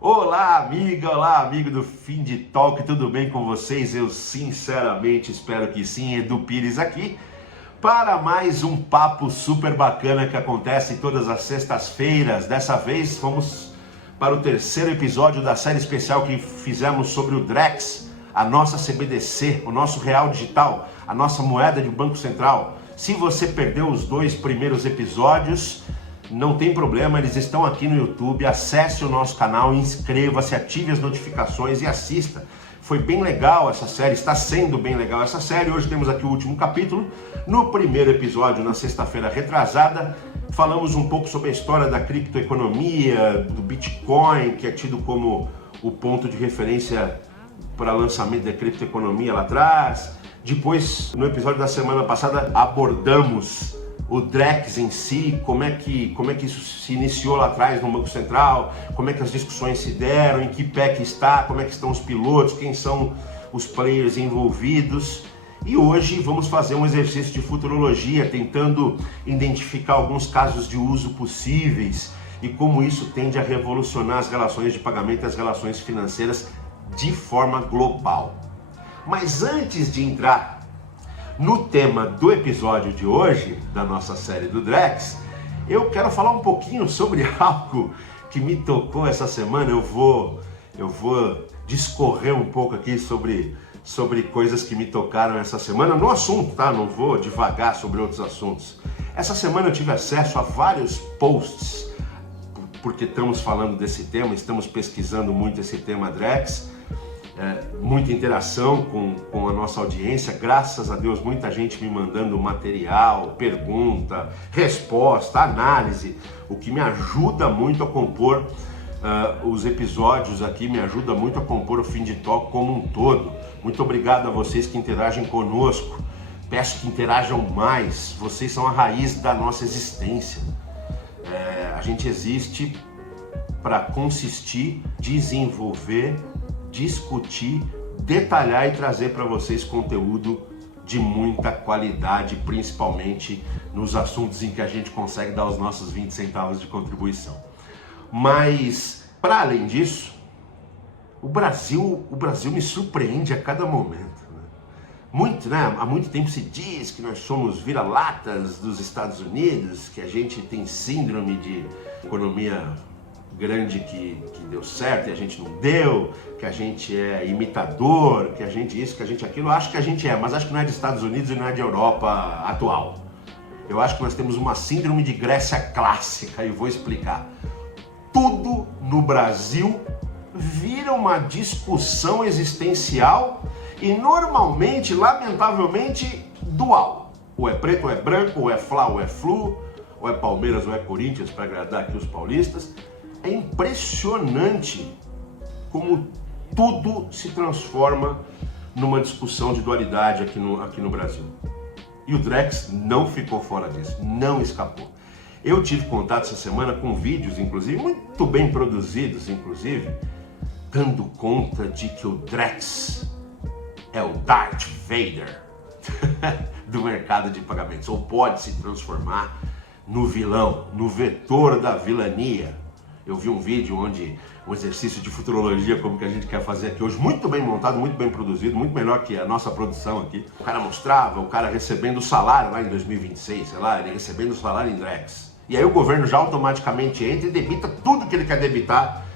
Olá, amiga, olá, amigo do Fim de Talk, tudo bem com vocês? Eu sinceramente espero que sim. Edu Pires aqui para mais um papo super bacana que acontece todas as sextas-feiras. Dessa vez vamos para o terceiro episódio da série especial que fizemos sobre o Drex, a nossa CBDC, o nosso real digital, a nossa moeda de Banco Central. Se você perdeu os dois primeiros episódios, não tem problema, eles estão aqui no YouTube. Acesse o nosso canal, inscreva-se, ative as notificações e assista. Foi bem legal essa série, está sendo bem legal essa série. Hoje temos aqui o último capítulo. No primeiro episódio, na sexta-feira retrasada, falamos um pouco sobre a história da criptoeconomia, do Bitcoin, que é tido como o ponto de referência para lançamento da criptoeconomia lá atrás. Depois, no episódio da semana passada, abordamos o Drex em si, como é que isso se iniciou lá atrás no Banco Central, como é que as discussões se deram, em que pé que está, como é que estão os pilotos, quem são os players envolvidos. E hoje vamos fazer um exercício de futurologia, tentando identificar alguns casos de uso possíveis e como isso tende a revolucionar as relações de pagamento e as relações financeiras de forma global. Mas antes de entrar no tema do episódio de hoje, da nossa série do Drex, eu quero falar um pouquinho sobre algo que me tocou essa semana. Eu vou discorrer um pouco aqui sobre coisas que me tocaram essa semana no assunto, tá? Não vou divagar sobre outros assuntos. Essa semana eu tive acesso a vários posts, porque estamos falando desse tema, estamos pesquisando muito esse tema Drex. Muita interação com a nossa audiência, graças a Deus, muita gente me mandando material, pergunta, resposta, análise, o que me ajuda muito a compor os episódios aqui, me ajuda muito a compor o Fim de Talk como um todo. Muito obrigado a vocês que interagem conosco, peço que interajam mais, vocês são a raiz da nossa existência. A gente existe para consistir, desenvolver, discutir, detalhar e trazer para vocês conteúdo de muita qualidade, principalmente nos assuntos em que a gente consegue dar os nossos 20 centavos de contribuição. Mas, para além disso, o Brasil me surpreende a cada momento. Há muito tempo se diz que nós somos vira-latas dos Estados Unidos, que a gente tem síndrome de economia grande que deu certo e a gente não deu, que a gente é imitador, que a gente isso, que a gente aquilo. Acho que a gente mas acho que não é dos Estados Unidos e não é de Europa atual. Eu acho que nós temos uma síndrome de Grécia clássica e vou explicar. Tudo no Brasil vira uma discussão existencial e normalmente, lamentavelmente, dual. Ou é preto ou é branco, ou é Fla ou é Flu, ou é Palmeiras ou é Corinthians, para agradar aqui os paulistas. É impressionante como tudo se transforma numa discussão de dualidade aqui no Brasil. E o Drex não ficou fora disso, não escapou. Eu tive contato essa semana com vídeos, inclusive, muito bem produzidos, inclusive, dando conta de que o Drex é o Darth Vader do mercado de pagamentos, ou pode se transformar no vilão, no vetor da vilania. Eu vi um vídeo onde um exercício de futurologia, como que a gente quer fazer aqui hoje, muito bem montado, muito bem produzido, muito melhor que a nossa produção aqui. O cara mostrava o cara recebendo o salário lá em 2026, sei lá, ele recebendo o salário em Drex. E aí o governo já automaticamente entra e debita tudo que ele quer debitar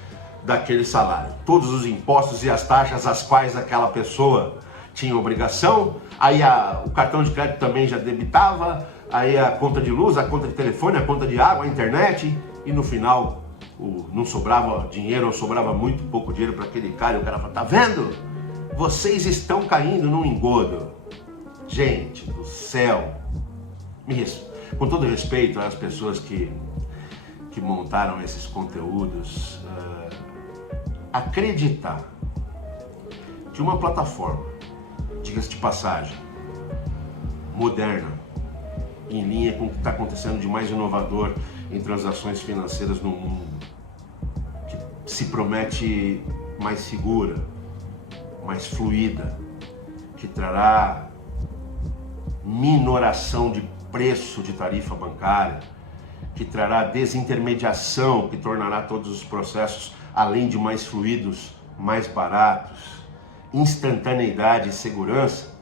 daquele salário. Todos os impostos e as taxas às quais aquela pessoa tinha obrigação. Aí o cartão de crédito também já debitava, aí a conta de luz, a conta de telefone, a conta de água, a internet, e no final não sobrava dinheiro, ou sobrava muito pouco dinheiro para aquele cara, e o cara fala, tá vendo? Vocês estão caindo num engodo. Gente do céu, com todo respeito às pessoas que montaram esses conteúdos, acreditar que uma plataforma, diga-se de passagem, moderna, em linha com o que está acontecendo de mais inovador em transações financeiras no mundo, que se promete mais segura, mais fluida, que trará minoração de preço de tarifa bancária, que trará desintermediação, que tornará todos os processos além de mais fluidos, mais baratos, instantaneidade e segurança,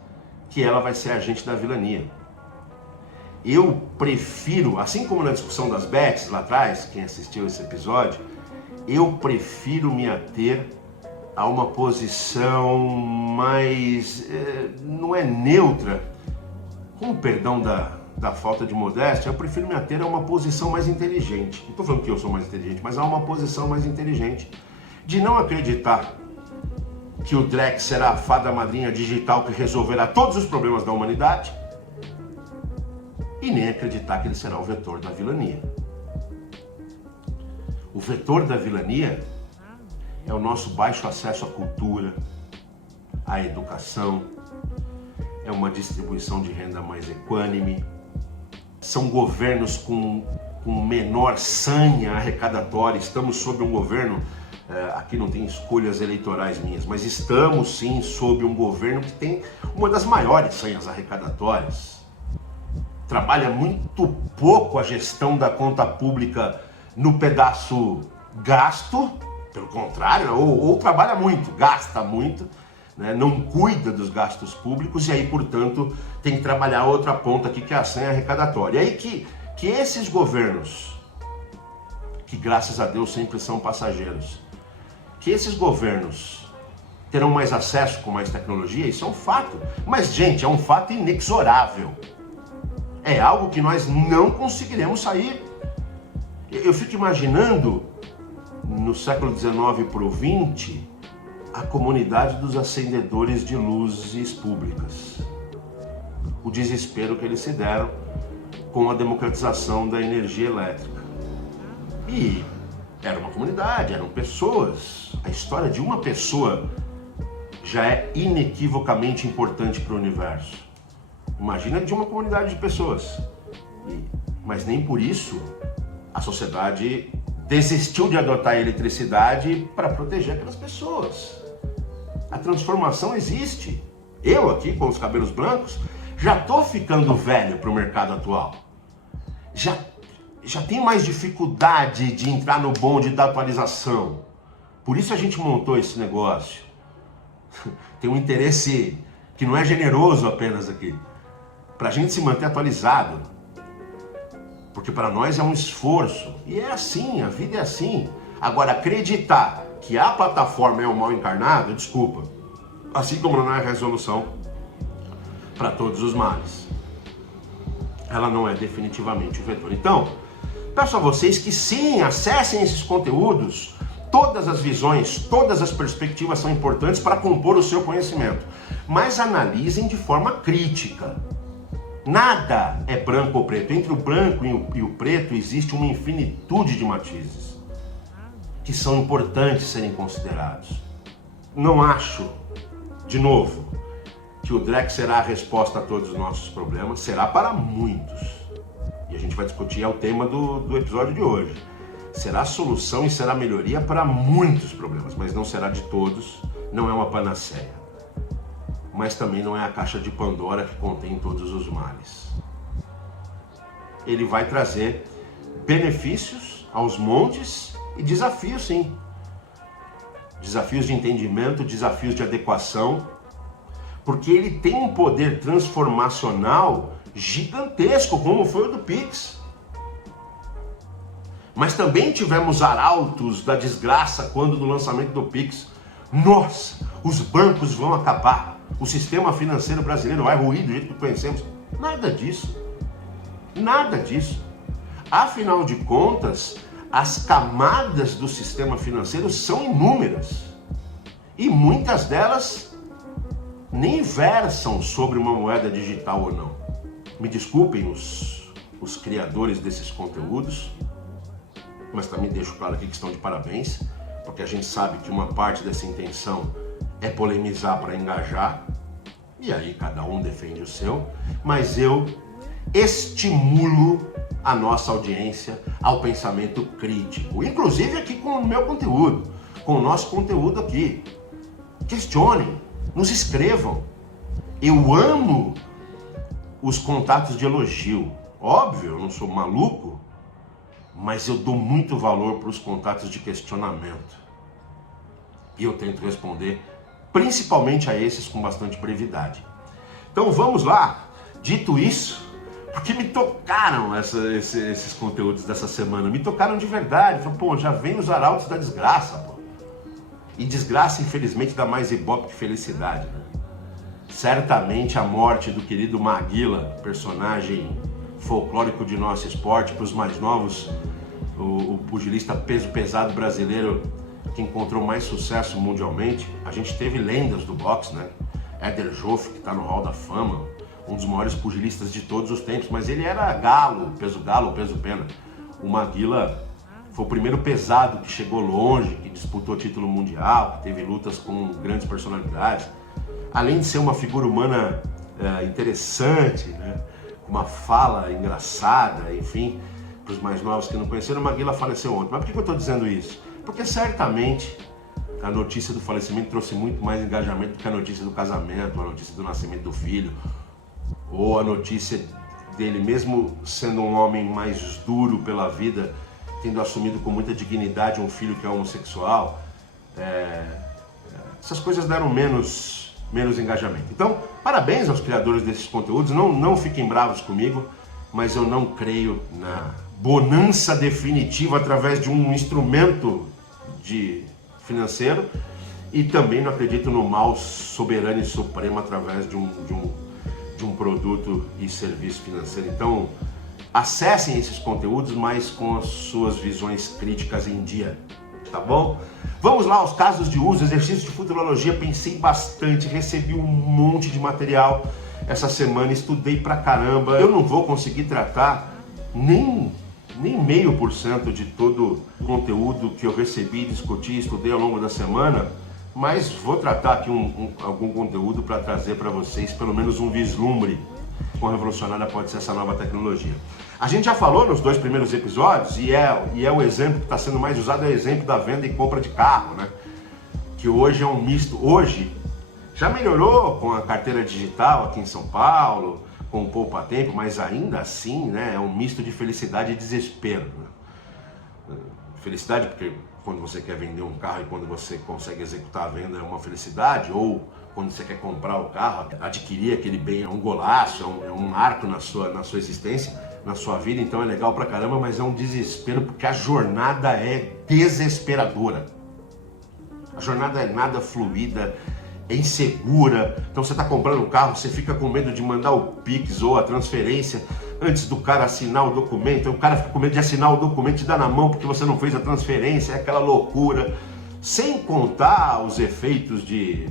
que ela vai ser agente da vilania. Eu prefiro, assim como na discussão das bets lá atrás, quem assistiu esse episódio, eu prefiro me ater a uma posição mais, não é neutra, com o perdão da falta de modéstia, eu prefiro me ater a uma posição mais inteligente. Não estou falando que eu sou mais inteligente, mas a uma posição mais inteligente de não acreditar que o Drex será a fada madrinha digital que resolverá todos os problemas da humanidade e nem acreditar que ele será o vetor da vilania. O vetor da vilania é o nosso baixo acesso à cultura, à educação, é uma distribuição de renda mais equânime, são governos com menor sanha arrecadatória. Estamos sob um governo, aqui não tem escolhas eleitorais minhas, mas estamos sim sob um governo que tem uma das maiores sanhas arrecadatórias. Trabalha muito pouco a gestão da conta pública no pedaço gasto, pelo contrário, ou trabalha muito, gasta muito, né? Não cuida dos gastos públicos e aí, portanto, tem que trabalhar outra ponta aqui, que é a sanha arrecadatória. E aí que esses governos, que graças a Deus sempre são passageiros, que esses governos terão mais acesso com mais tecnologia, isso é um fato. Mas, gente, é um fato inexorável. É algo que nós não conseguiremos sair. Eu fico imaginando, no século XIX para o XX, a comunidade dos acendedores de luzes públicas. O desespero que eles se deram com a democratização da energia elétrica. E era uma comunidade, eram pessoas. A história de uma pessoa já é inequivocamente importante para o universo. Imagina de uma comunidade de pessoas. Mas nem por isso a sociedade desistiu de adotar a eletricidade para proteger aquelas pessoas. A transformação existe. Eu aqui, com os cabelos brancos, já estou ficando velho para o mercado atual. Já tenho mais dificuldade de entrar no bonde da atualização. Por isso a gente montou esse negócio. Tem um interesse que não é generoso apenas aqui, para a gente se manter atualizado. Porque para nós é um esforço. E é assim, a vida é assim. Agora, acreditar que a plataforma é o mal encarnado, desculpa. Assim como não é a resolução para todos os males. Ela não é definitivamente o vetor. Então, peço a vocês que sim, acessem esses conteúdos. Todas as visões, todas as perspectivas são importantes para compor o seu conhecimento. Mas analisem de forma crítica. Nada é branco ou preto. Entre o branco e o preto existe uma infinitude de matizes que são importantes serem considerados. Não acho, de novo, que o Drex será a resposta a todos os nossos problemas. Será para muitos. E a gente vai discutir, é o tema do episódio de hoje. Será solução e será melhoria para muitos problemas, mas não será de todos, não é uma panaceia. Mas também não é a caixa de Pandora que contém todos os males. Ele vai trazer benefícios aos montes e desafios, sim. Desafios de entendimento, desafios de adequação, porque ele tem um poder transformacional gigantesco, como foi o do Pix. Mas também tivemos arautos da desgraça quando no lançamento do Pix, nossa, os bancos vão acabar, o sistema financeiro brasileiro vai ruir do jeito que conhecemos. Nada disso. Nada disso. Afinal de contas, as camadas do sistema financeiro são inúmeras. E muitas delas nem versam sobre uma moeda digital ou não. Me desculpem os criadores desses conteúdos, mas também deixo claro aqui que estão de parabéns, porque a gente sabe que uma parte dessa intenção é polemizar para engajar, e aí cada um defende o seu, mas eu estimulo a nossa audiência ao pensamento crítico, inclusive aqui com o meu conteúdo, com o nosso conteúdo aqui. Questionem, nos escrevam. Eu amo os contatos de elogio. Óbvio, eu não sou maluco, mas eu dou muito valor para os contatos de questionamento. E eu tento responder principalmente a esses com bastante brevidade. Então vamos lá. Dito isso, porque me tocaram esses conteúdos dessa semana, me tocaram de verdade. Falei, pô, já vem os arautos da desgraça, pô. E desgraça, infelizmente, dá mais ibope que felicidade, né? Certamente a morte do querido Maguila, personagem folclórico de nosso esporte, para os mais novos, o pugilista peso pesado brasileiro que encontrou mais sucesso mundialmente. A gente teve lendas do boxe, né? Éder Joffre, que está no Hall da Fama, um dos maiores pugilistas de todos os tempos, mas ele era galo, peso pena. O Maguila foi o primeiro pesado que chegou longe, que disputou título mundial, que teve lutas com grandes personalidades. Além de ser uma figura humana interessante, né? Com uma fala engraçada, enfim, para os mais novos que não conheceram, o Maguila faleceu ontem. Mas por que eu estou dizendo isso? Porque certamente a notícia do falecimento trouxe muito mais engajamento do que a notícia do casamento, a notícia do nascimento do filho, ou a notícia dele, mesmo sendo um homem mais duro pela vida, tendo assumido com muita dignidade um filho que é homossexual. Essas coisas deram menos engajamento. Então, parabéns aos criadores desses conteúdos, não fiquem bravos comigo, mas eu não creio na bonança definitiva através de um instrumento financeiro, e também não acredito no mal soberano e supremo através de um produto e serviço financeiro. Então, acessem esses conteúdos, mas com as suas visões críticas em dia, tá bom? Vamos lá aos casos de uso, exercício de futurologia. Pensei bastante, recebi um monte de material essa semana, estudei pra caramba. Eu não vou conseguir tratar nem 0,5% de todo o conteúdo que eu recebi, discuti, estudei ao longo da semana, mas vou tratar aqui algum conteúdo para trazer para vocês pelo menos um vislumbre quão revolucionária pode ser essa nova tecnologia. A gente já falou nos 2 primeiros episódios, e é o exemplo que está sendo mais usado, é o exemplo da venda e compra de carro, né? Que hoje é um misto. Hoje já melhorou com a carteira digital aqui em São Paulo, com o poupa-tempo, mas ainda assim, né, é um misto de felicidade e desespero, né? Felicidade porque quando você quer vender um carro e quando você consegue executar a venda é uma felicidade, ou quando você quer comprar o carro, adquirir aquele bem é um golaço, é um marco na sua existência, na sua vida, então é legal pra caramba, mas é um desespero porque a jornada é desesperadora. A jornada é nada fluida, é insegura. Então você está comprando um carro, você fica com medo de mandar o Pix ou a transferência antes do cara assinar o documento. O cara fica com medo de assinar o documento e dar na mão porque você não fez a transferência, é aquela loucura. Sem contar os efeitos de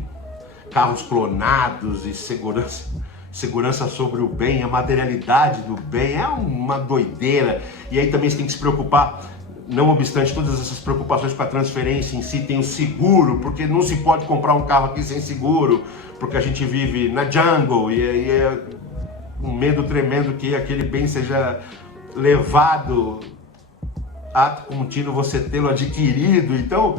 carros clonados e segurança sobre o bem, a materialidade do bem, é uma doideira. E aí também você tem que se preocupar. Não obstante todas essas preocupações com a transferência em si, tem o seguro, porque não se pode comprar um carro aqui sem seguro, porque a gente vive na jungle e é um medo tremendo que aquele bem seja levado, ato contínuo você tê-lo adquirido. Então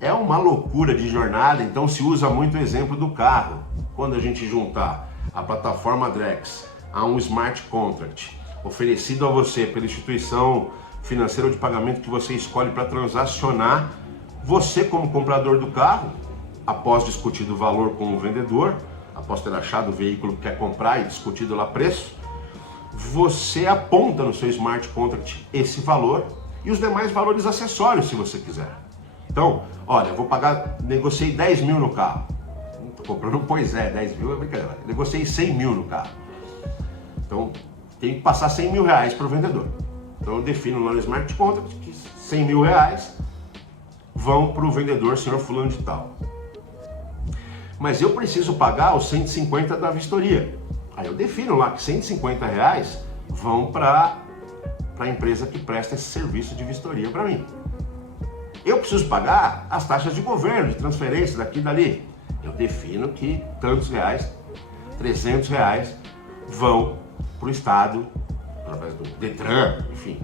é uma loucura de jornada. Então se usa muito o exemplo do carro. Quando a gente juntar a plataforma Drex a um smart contract oferecido a você pela instituição financeiro de pagamento que você escolhe para transacionar, você como comprador do carro, após discutido o valor com o vendedor, após ter achado o veículo que quer comprar e discutido lá preço, você aponta no seu smart contract esse valor e os demais valores acessórios se você quiser. Então, olha, eu vou pagar, negociei 10 mil no carro, não estou comprando um Pois 10 mil é brincadeira, negociei 100 mil no carro, então tem que passar 100 mil reais para o vendedor. Então eu defino lá no Smart Contract que 100 mil reais vão para o vendedor, senhor fulano de tal. Mas eu preciso pagar os 150 da vistoria. Aí eu defino lá que 150 reais vão para a empresa que presta esse serviço de vistoria para mim. Eu preciso pagar as taxas de governo, de transferência daqui e dali. Eu defino que tantos reais, 300 reais, vão para o Estado, através do Detran, enfim.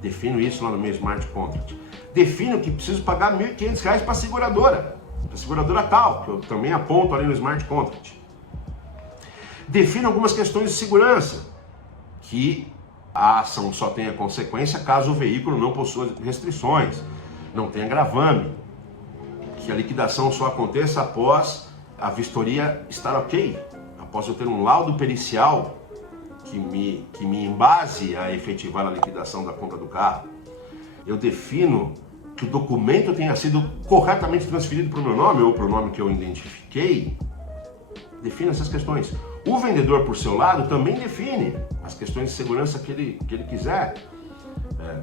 Defino isso lá no meu Smart Contract. Defino que preciso pagar R$ 1.500 para a seguradora tal, que eu também aponto ali no Smart Contract. Defino algumas questões de segurança, que a ação só tenha consequência caso o veículo não possua restrições, não tenha gravame. que a liquidação só aconteça após a vistoria estar ok, após eu ter um laudo pericial que me embase a efetivar a liquidação da compra do carro. Eu defino que o documento tenha sido corretamente transferido para o meu nome ou para o nome que eu identifiquei. Define essas questões. O vendedor, por seu lado, também define as questões de segurança que ele quiser.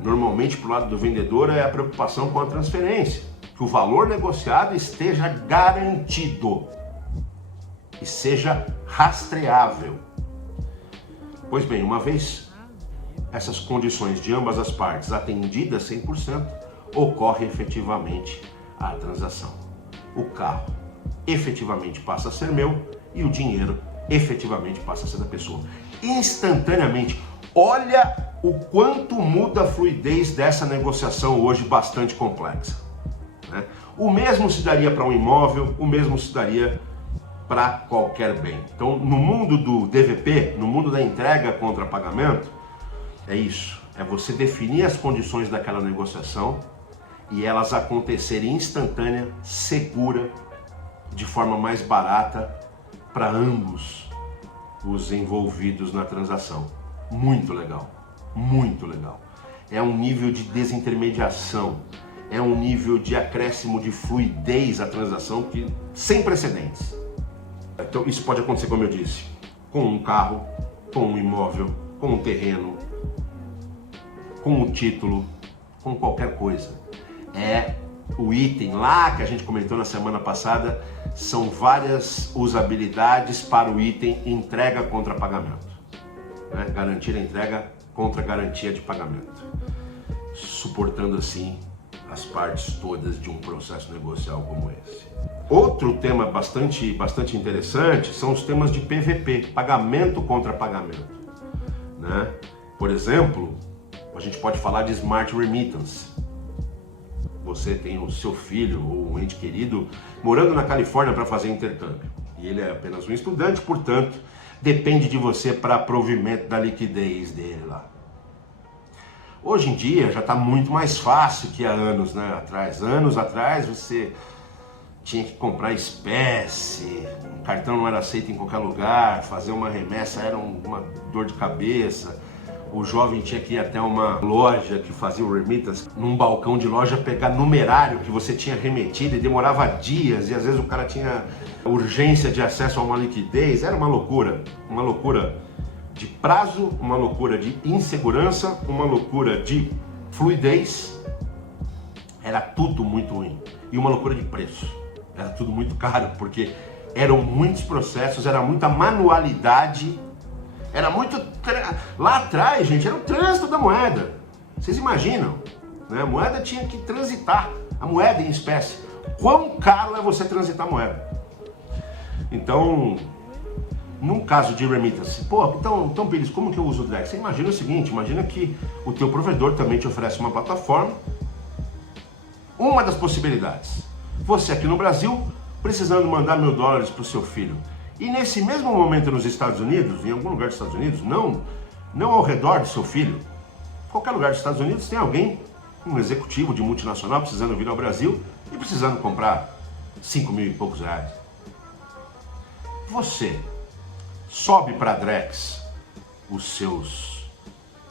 Normalmente, para o lado do vendedor, é a preocupação com a transferência, que o valor negociado esteja garantido e seja rastreável. Pois bem, uma vez essas condições de ambas as partes atendidas 100%, ocorre efetivamente a transação. O carro efetivamente passa a ser meu e o dinheiro efetivamente passa a ser da pessoa. Instantaneamente. Olha o quanto muda a fluidez dessa negociação hoje bastante complexa, né? O mesmo se daria para um imóvel, o mesmo se daria para qualquer bem. Então, no mundo do DVP, no mundo da entrega contra pagamento, é isso. É você definir as condições daquela negociação e elas acontecerem instantânea, segura, de forma mais barata para ambos os envolvidos na transação. Muito legal, muito legal. É um nível de desintermediação, é um nível de acréscimo de fluidez à transação que sem precedentes. Então isso pode acontecer, como eu disse, com um carro, com um imóvel, com um terreno, com um título, com qualquer coisa. É o item lá que a gente comentou na semana passada, são várias usabilidades para o item entrega contra pagamento, né? Garantir a entrega contra garantia de pagamento, suportando assim as partes todas de um processo negocial como esse. Outro tema bastante interessante são os temas de PVP, pagamento contra pagamento, né? Por exemplo, a gente pode falar de Smart Remittance. Você tem o seu filho ou um ente querido morando na Califórnia para fazer intercâmbio. E ele é apenas um estudante, portanto, depende de você para provimento da liquidez dele lá. Hoje em dia já está muito mais fácil que há anos, né, atrás. Anos atrás você tinha que comprar espécie, o cartão não era aceito em qualquer lugar, fazer uma remessa era uma dor de cabeça. O jovem tinha que ir até uma loja que fazia o remittance, num balcão de loja, pegar numerário que você tinha remetido e demorava dias, e às vezes o cara tinha urgência de acesso a uma liquidez. Era uma loucura de prazo, uma loucura de insegurança, uma loucura de fluidez. Era tudo muito ruim. E uma loucura de preço. Era tudo muito caro, porque eram muitos processos, era muita manualidade. Era muito... Lá atrás, gente, era o trânsito da moeda. Vocês imaginam, né? A moeda tinha que transitar, a moeda em espécie. Quão caro é você transitar a moeda? Então, num caso de remittance, então Pires, como que eu uso o Drex? Você imagina o seguinte, imagina que o teu provedor também te oferece uma plataforma. Uma das possibilidades, você aqui no Brasil, precisando mandar $1.000 para o seu filho. E nesse mesmo momento nos Estados Unidos, em algum lugar dos Estados Unidos, não ao redor do seu filho, em qualquer lugar dos Estados Unidos tem alguém, um executivo de multinacional precisando vir ao Brasil e precisando comprar 5 mil e poucos reais. Você sobe para a Drex os seus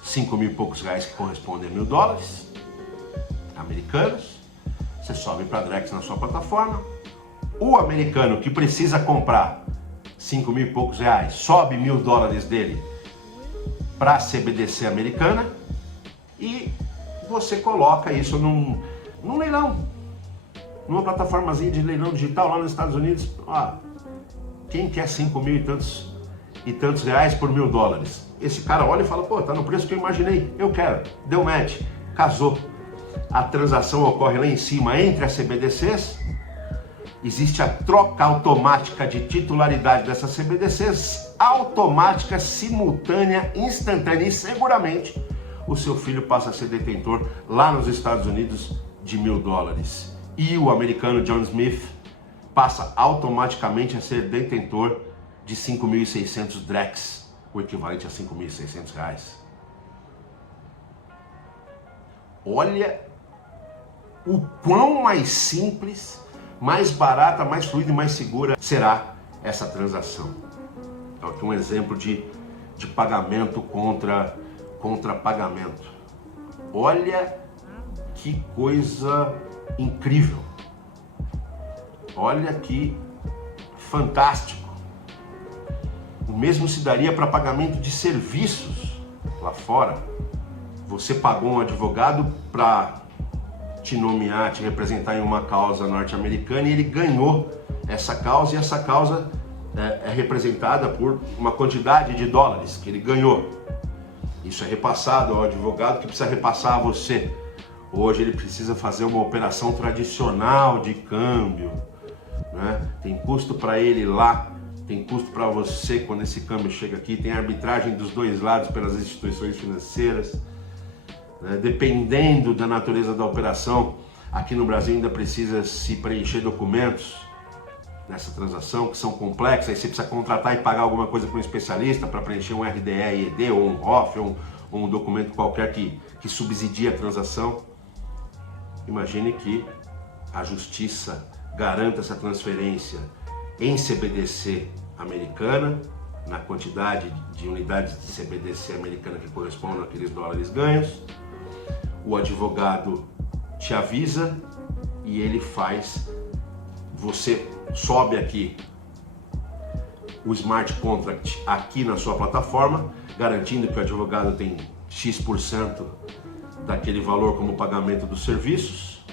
5 mil e poucos reais que correspondem a $1.000 americanos, você sobe para a Drex na sua plataforma, o americano que precisa comprar 5 mil e poucos reais, sobe $1.000 dele para a CBDC americana e você coloca isso num leilão, numa plataformazinha de leilão digital lá nos Estados Unidos. Quem quer 5 mil e tantos reais por $1.000? Esse cara olha e fala, tá no preço que eu imaginei, eu quero, deu match, casou. A transação ocorre lá em cima entre as CBDCs, existe a troca automática de titularidade dessas CBDCs, automática, simultânea, instantânea, e seguramente o seu filho passa a ser detentor lá nos Estados Unidos de $1.000. E o americano John Smith passa automaticamente a ser detentor de 5.600 Drex, o equivalente a 5.600 reais. Olha o quão mais simples, mais barata, mais fluida e mais segura será essa transação. Então aqui um exemplo de pagamento contra pagamento. Olha que coisa incrível. Olha que fantástico. O mesmo se daria para pagamento de serviços lá fora. Você pagou um advogado para te nomear, te representar em uma causa norte-americana e ele ganhou essa causa e essa causa é representada por uma quantidade de dólares que ele ganhou. Isso é repassado ao advogado que precisa repassar a você. Hoje ele precisa fazer uma operação tradicional de câmbio, né? Tem custo para ele lá, tem custo para você quando esse câmbio chega aqui, tem arbitragem dos dois lados pelas instituições financeiras, né? Dependendo da natureza da operação, aqui no Brasil ainda precisa se preencher documentos nessa transação que são complexos, aí você precisa contratar e pagar alguma coisa para um especialista para preencher um RDE-ED ou um ROF ou um documento qualquer que subsidie a transação. Imagine que a justiça garanta essa transferência em CBDC americana, na quantidade de unidades de CBDC americana que correspondem àqueles dólares ganhos. O advogado te avisa e ele faz, você sobe aqui o smart contract aqui na sua plataforma, garantindo que o advogado tem X% daquele valor como pagamento dos serviços.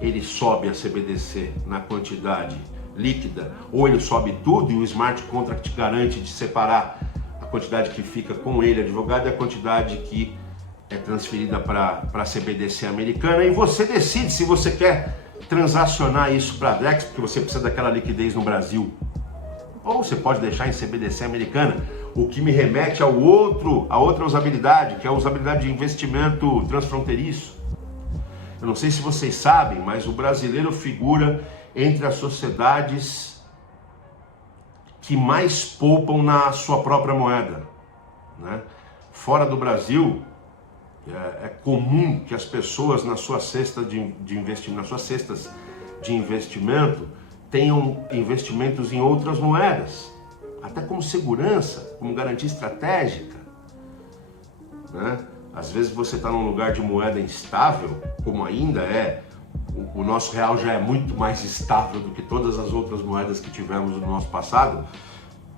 Ele sobe a CBDC na quantidade líquida, ou ele sobe tudo e o smart contract garante de separar a quantidade que fica com ele, advogado, e a quantidade que é transferida para a CBDC americana, e você decide se você quer transacionar isso para a DEX, porque você precisa daquela liquidez no Brasil, ou você pode deixar em CBDC americana, o que me remete a outra usabilidade, que é a usabilidade de investimento transfronteiriço. Eu não sei se vocês sabem, mas o brasileiro figura entre as sociedades que mais poupam na sua própria moeda, né? Fora do Brasil, é comum que as pessoas nas suas cestas de investimento tenham investimentos em outras moedas, até como segurança, como garantia estratégica, né? Às vezes você está num lugar de moeda instável, como ainda é, o nosso real já é muito mais estável do que todas as outras moedas que tivemos no nosso passado.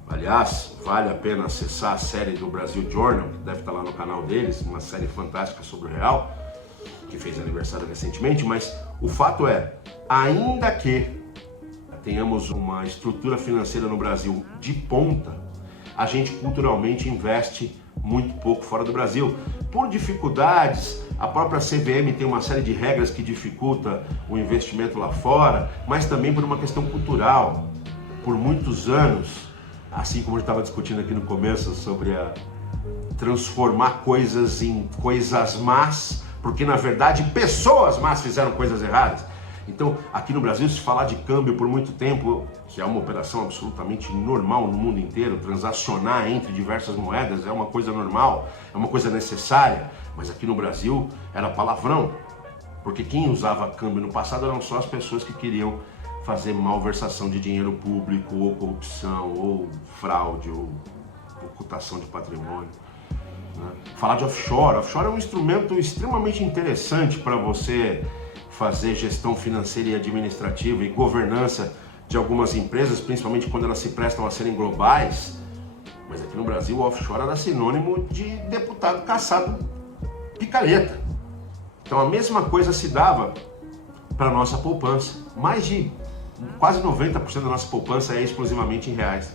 Aliás, vale a pena acessar a série do Brasil Journal, que deve estar lá no canal deles, uma série fantástica sobre o real, que fez aniversário recentemente, mas o fato é, ainda que tenhamos uma estrutura financeira no Brasil de ponta, a gente culturalmente investe muito pouco fora do Brasil. Por dificuldades, a própria CVM tem uma série de regras que dificulta o investimento lá fora, mas também por uma questão cultural. Por muitos anos, assim como eu estava discutindo aqui no começo sobre transformar coisas em coisas más, porque na verdade pessoas más fizeram coisas erradas. Então, aqui no Brasil, se falar de câmbio por muito tempo, que é uma operação absolutamente normal no mundo inteiro, transacionar entre diversas moedas é uma coisa normal, é uma coisa necessária, mas aqui no Brasil era palavrão, porque quem usava câmbio no passado eram só as pessoas que queriam fazer malversação de dinheiro público, ou corrupção, ou fraude, ou ocultação de patrimônio, né? Falar de offshore. Offshore é um instrumento extremamente interessante para você fazer gestão financeira e administrativa e governança de algumas empresas, principalmente quando elas se prestam a serem globais. Mas aqui no Brasil o offshore era sinônimo de deputado caçado picareta. Então a mesma coisa se dava para a nossa poupança. Quase 90% da nossa poupança é exclusivamente em reais.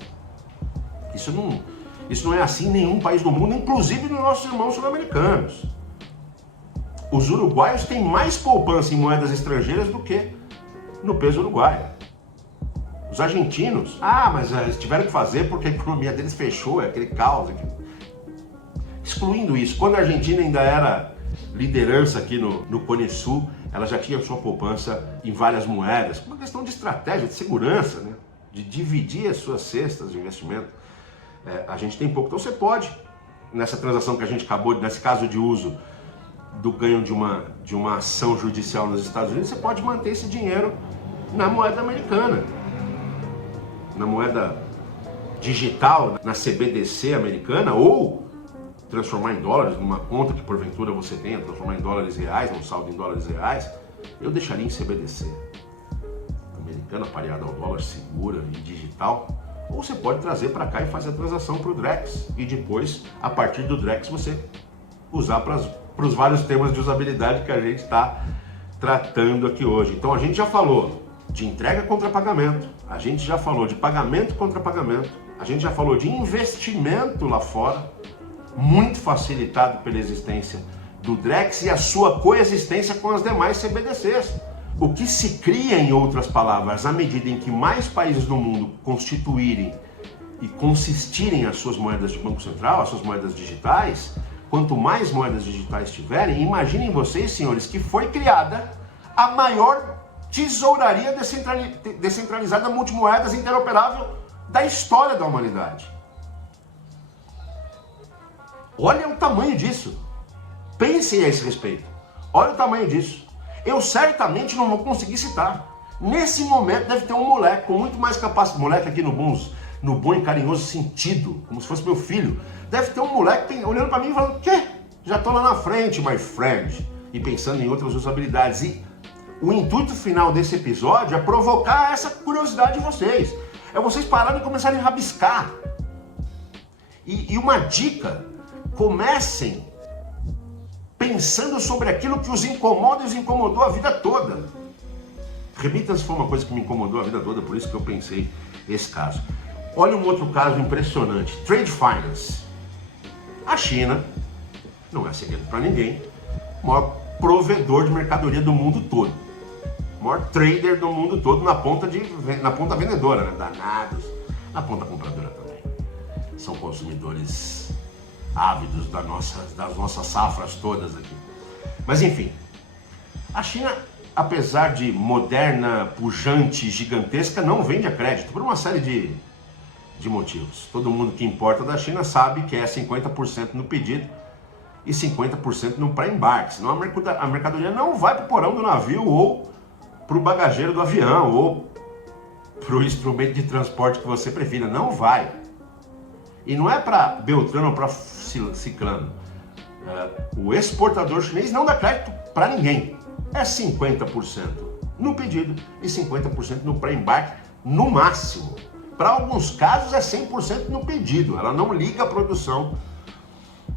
Isso não é assim em nenhum país do mundo, inclusive nos nossos irmãos sul-americanos. Os uruguaios têm mais poupança em moedas estrangeiras do que no peso uruguaio. Os argentinos, mas eles tiveram que fazer porque a economia deles fechou, é aquele caos. Excluindo isso, quando a Argentina ainda era liderança aqui no Cone Sul, ela já tinha sua poupança em várias moedas, uma questão de estratégia, de segurança, né? De dividir as suas cestas de investimento. A gente tem pouco, então você pode, nessa transação que a gente acabou, nesse caso de uso do ganho de uma ação judicial nos Estados Unidos, você pode manter esse dinheiro na moeda americana, na moeda digital, na CBDC americana, ou transformar em dólares numa conta que porventura você tenha, transformar em dólares reais, num saldo em dólares reais, eu deixaria em CBDC americana, pareada ao dólar, segura e digital. Ou você pode trazer para cá e fazer a transação para o Drex, e depois, a partir do Drex, você usar para os vários temas de usabilidade que a gente está tratando aqui hoje. Então a gente já falou de entrega contra pagamento, a gente já falou de pagamento contra pagamento, a gente já falou de investimento lá fora, muito facilitado pela existência do Drex e a sua coexistência com as demais CBDCs. O que se cria, em outras palavras, à medida em que mais países do mundo constituírem e consistirem as suas moedas de Banco Central, as suas moedas digitais, quanto mais moedas digitais tiverem, imaginem vocês, senhores, que foi criada a maior tesouraria descentralizada multimoedas interoperável da história da humanidade. Olha o tamanho disso. Pensem a esse respeito. Olha o tamanho disso. Eu certamente não vou conseguir citar. Nesse momento deve ter um moleque com muito mais capacidade, moleque aqui no bom e carinhoso sentido, como se fosse meu filho. Deve ter um moleque olhando para mim e falando, quê? Já tô lá na frente, my friend. E pensando em outras usabilidades. E o intuito final desse episódio é provocar essa curiosidade de vocês. É vocês pararem e começarem a rabiscar. E uma dica, comecem pensando sobre aquilo que os incomoda e os incomodou a vida toda. Remittance foi uma coisa que me incomodou a vida toda, por isso que eu pensei esse caso. Olha um outro caso impressionante, Trade Finance. A China, não é segredo para ninguém, o maior provedor de mercadoria do mundo todo. O maior trader do mundo todo na ponta vendedora, né? Danados, na ponta compradora também. São consumidores ávidos das nossas safras todas aqui. Mas enfim, a China, apesar de moderna, pujante, gigantesca, não vende a crédito por uma série de motivos. Todo mundo que importa da China sabe que é 50% no pedido e 50% no pré-embarque. Senão a mercadoria não vai para o porão do navio ou para o bagageiro do avião ou para o instrumento de transporte que você prefira. Não vai. E não é para Beltrano ou para Ciclano. O exportador chinês não dá crédito para ninguém. É 50% no pedido e 50% no pré-embarque, no máximo. Para alguns casos é 100% no pedido. Ela não liga a produção.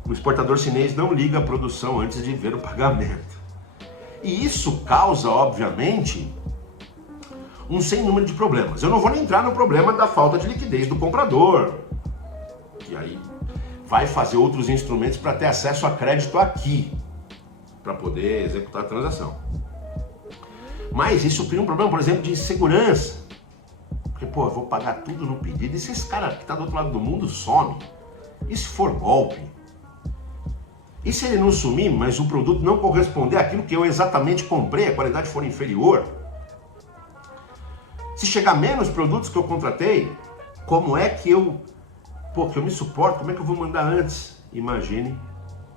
O exportador chinês não liga a produção antes de ver o pagamento. E isso causa, obviamente, um sem número de problemas. Eu não vou nem entrar no problema da falta de liquidez do comprador. E aí vai fazer outros instrumentos para ter acesso a crédito aqui, para poder executar a transação. Mas isso cria um problema, por exemplo, de segurança. Porque, pô, eu vou pagar tudo no pedido, e se esse cara que está do outro lado do mundo some? E se for golpe? E se ele não sumir, mas o produto não corresponder àquilo que eu exatamente comprei, a qualidade for inferior? Se chegar menos produtos que eu contratei, como é que eu me suporto? Como é que eu vou mandar antes? Imagine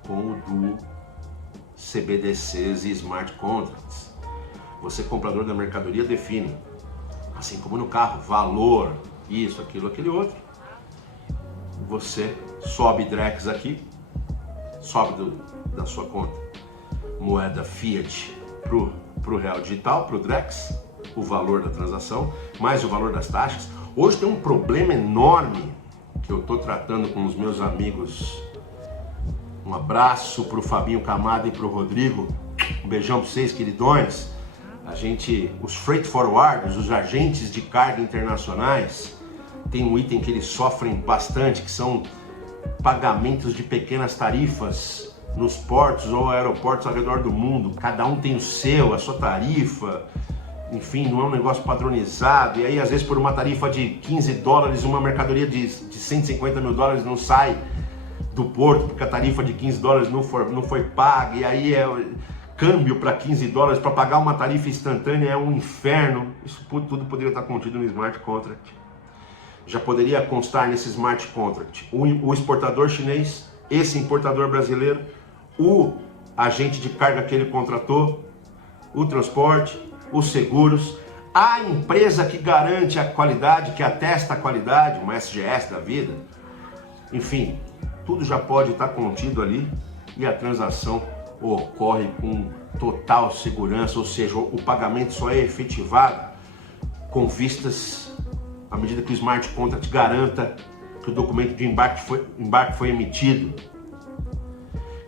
com o do CBDCs e Smart Contracts. Você, comprador da mercadoria, define, assim como no carro, valor, isso, aquilo, aquele outro. Você sobe Drex aqui, sobe da sua conta moeda Fiat pro real digital, pro Drex, o valor da transação, mais o valor das taxas. Hoje tem um problema enorme que eu estou tratando com os meus amigos. Um abraço pro Fabinho Camada e pro Rodrigo. Um beijão para vocês, queridões. Os freight forwarders, os agentes de carga internacionais, tem um item que eles sofrem bastante, que são pagamentos de pequenas tarifas nos portos ou aeroportos ao redor do mundo. Cada um tem a sua tarifa. Enfim, não é um negócio padronizado, e aí às vezes por uma tarifa de $15, uma mercadoria de 150 mil dólares não sai do porto, porque a tarifa de $15 não foi paga, e aí é câmbio para $15, para pagar uma tarifa instantânea é um inferno. Isso tudo poderia estar contido no Smart Contract. Já poderia constar nesse Smart Contract o exportador chinês, esse importador brasileiro, o agente de carga que ele contratou, o transporte, os seguros, A empresa que garante a qualidade, que atesta a qualidade, uma SGS da vida, enfim, tudo já pode estar contido ali e a transação ocorre com total segurança, ou seja, o pagamento só é efetivado com vistas à medida que o smart contract garanta que o documento de embarque foi emitido,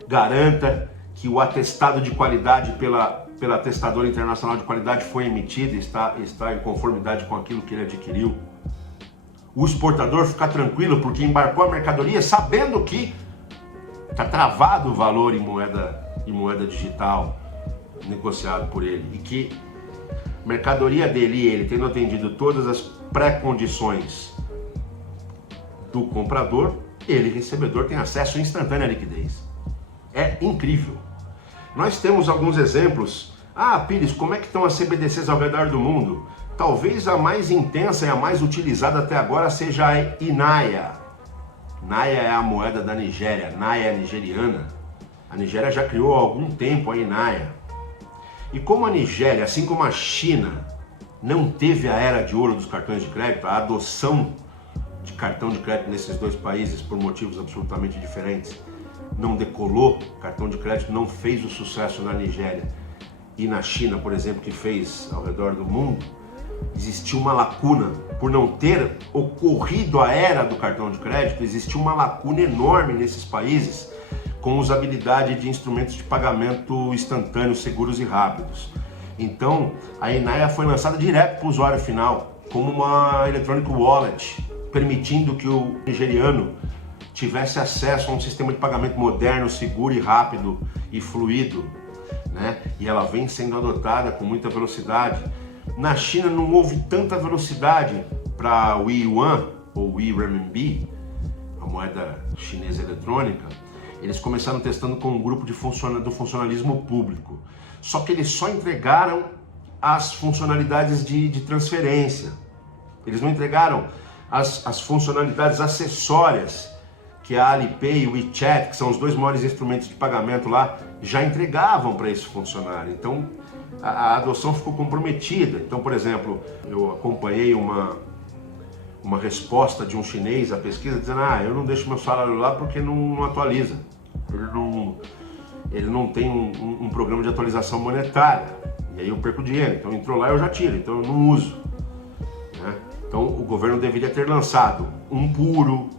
garanta que o atestado de qualidade pela atestadora internacional de qualidade foi emitido e está em conformidade com aquilo que ele adquiriu. O exportador fica tranquilo porque embarcou a mercadoria sabendo que está travado o valor em moeda digital negociado por ele e que a mercadoria dele, ele tendo atendido todas as pré-condições do comprador, ele, recebedor, tem acesso instantâneo à liquidez. É incrível. Nós temos alguns exemplos. Pires, como é que estão as CBDCs ao redor do mundo? Talvez a mais intensa e a mais utilizada até agora seja a Naya. Naya é a moeda da Nigéria, Naya é nigeriana. A Nigéria já criou há algum tempo a Naya. E como a Nigéria, assim como a China, não teve a era de ouro dos cartões de crédito, a adoção de cartão de crédito nesses dois países por motivos absolutamente diferentes, não decolou, cartão de crédito não fez o sucesso na Nigéria e na China, por exemplo, que fez ao redor do mundo, existiu uma lacuna, por não ter ocorrido a era do cartão de crédito, existiu uma lacuna enorme nesses países com usabilidade de instrumentos de pagamento instantâneos, seguros e rápidos. Então, a Naya foi lançada direto para o usuário final, como uma electronic wallet, permitindo que o nigeriano tivesse acesso a um sistema de pagamento moderno, seguro e rápido e fluido, né? E ela vem sendo adotada com muita velocidade. Na China não houve tanta velocidade para o Yuan ou o Renminbi, a moeda chinesa eletrônica. Eles começaram testando com um grupo do funcionalismo público. Só que eles só entregaram as funcionalidades de transferência. Eles não entregaram as funcionalidades acessórias que a Alipay e o WeChat, que são os dois maiores instrumentos de pagamento lá, já entregavam para esse funcionário. Então, a adoção ficou comprometida. Então, por exemplo, eu acompanhei uma resposta de um chinês à pesquisa dizendo: eu não deixo meu salário lá porque não atualiza. Ele não tem um programa de atualização monetária. E aí eu perco dinheiro. Então entrou lá, eu já tiro. Então eu não uso. Né? Então o governo deveria ter lançado um puro,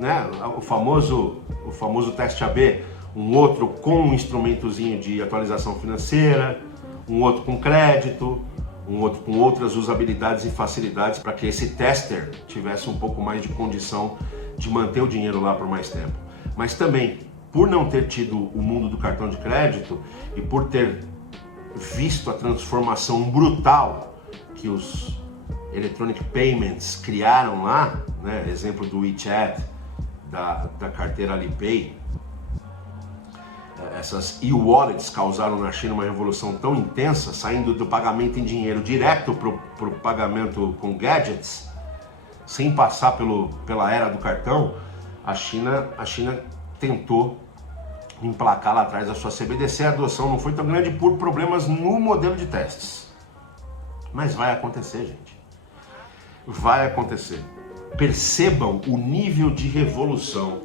né? o famoso teste AB, um outro com um instrumentozinho de atualização financeira, um outro com crédito, um outro com outras usabilidades e facilidades para que esse tester tivesse um pouco mais de condição de manter o dinheiro lá por mais tempo. Mas também, por não ter tido o mundo do cartão de crédito e por ter visto a transformação brutal que os electronic payments criaram lá, né? Exemplo do WeChat, da carteira Alipay, essas e-wallets causaram na China uma revolução tão intensa, saindo do pagamento em dinheiro direto para o pagamento com gadgets, sem passar pela era do cartão. A China tentou emplacar lá atrás a sua CBDC. A adoção não foi tão grande por problemas no modelo de testes. Mas vai acontecer, gente. Vai acontecer. Percebam o nível de revolução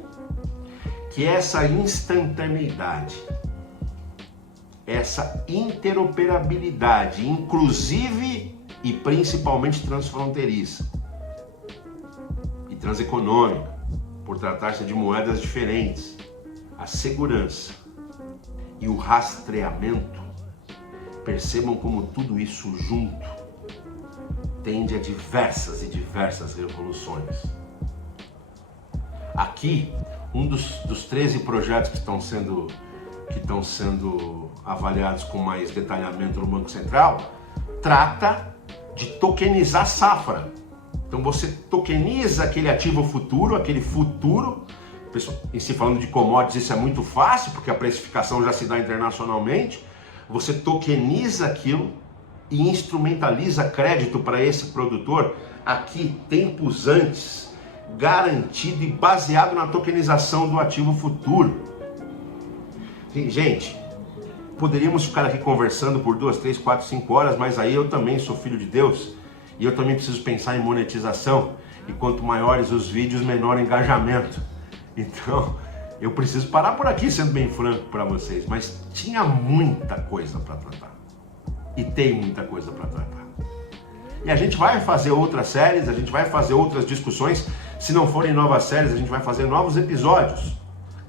que essa instantaneidade, essa interoperabilidade, inclusive e principalmente transfronteiriça e transeconômica, por tratar-se de moedas diferentes, a segurança e o rastreamento, percebam como tudo isso junto tende a diversas e diversas revoluções. Aqui, um dos 13 projetos que estão sendo avaliados com mais detalhamento no Banco Central trata de tokenizar safra. Então você tokeniza aquele ativo futuro, aquele futuro. Em si, falando de commodities, isso é muito fácil, porque a precificação já se dá internacionalmente. Você tokeniza aquilo e instrumentaliza crédito para esse produtor aqui, tempos antes, garantido e baseado na tokenização do ativo futuro. Gente, poderíamos ficar aqui conversando por 2, 3, 4, 5 horas, mas aí eu também sou filho de Deus e eu também preciso pensar em monetização, e quanto maiores os vídeos, menor o engajamento. Então, eu preciso parar por aqui, sendo bem franco para vocês, mas tinha muita coisa para tratar. E tem muita coisa para tratar. E a gente vai fazer outras séries, a gente vai fazer outras discussões. Se não forem novas séries, a gente vai fazer novos episódios,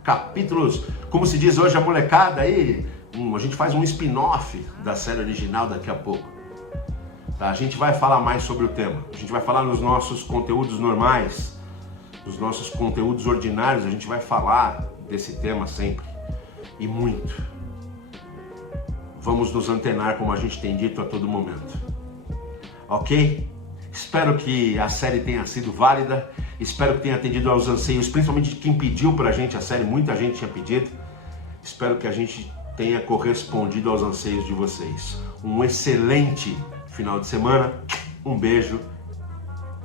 capítulos, como se diz hoje a molecada aí, a gente faz um spin-off da série original daqui a pouco. Tá? A gente vai falar mais sobre o tema, a gente vai falar nos nossos conteúdos normais, nos nossos conteúdos ordinários, a gente vai falar desse tema sempre, e muito. Vamos nos antenar, como a gente tem dito a todo momento. Ok? Espero que a série tenha sido válida, espero que tenha atendido aos anseios, principalmente de quem pediu pra gente a série, muita gente tinha pedido. Espero que a gente tenha correspondido aos anseios de vocês. Um excelente final de semana, um beijo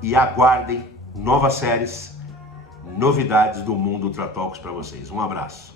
e aguardem novas séries, novidades do mundo Ultra Talks para vocês. Um abraço.